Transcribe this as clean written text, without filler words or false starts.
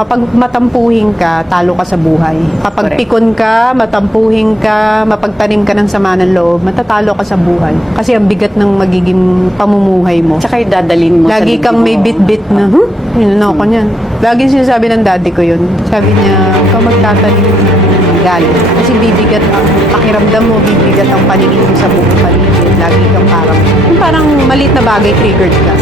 Kapag matampuhin ka, talo ka sa buhay. Kapag Correct. pikon ka, matampuhin ka, mapagtanim ka ng sama ng loob, matatalo ka sa buhay. Kasi ang bigat ng magiging pamumuhay mo. Tsaka yung dadalhin mo sa Lagi dibdib kang may mo. bit-bit na, yun ako niyan. Lagi sinasabi ng daddy ko yun. Sabi niya, huwag kang magtatanim ng galit. Kasi bibigat ang pakiramdam mo, bibigat ang paningin mo sa buong paligid. Lagi kang parang maliit na bagay triggered ka.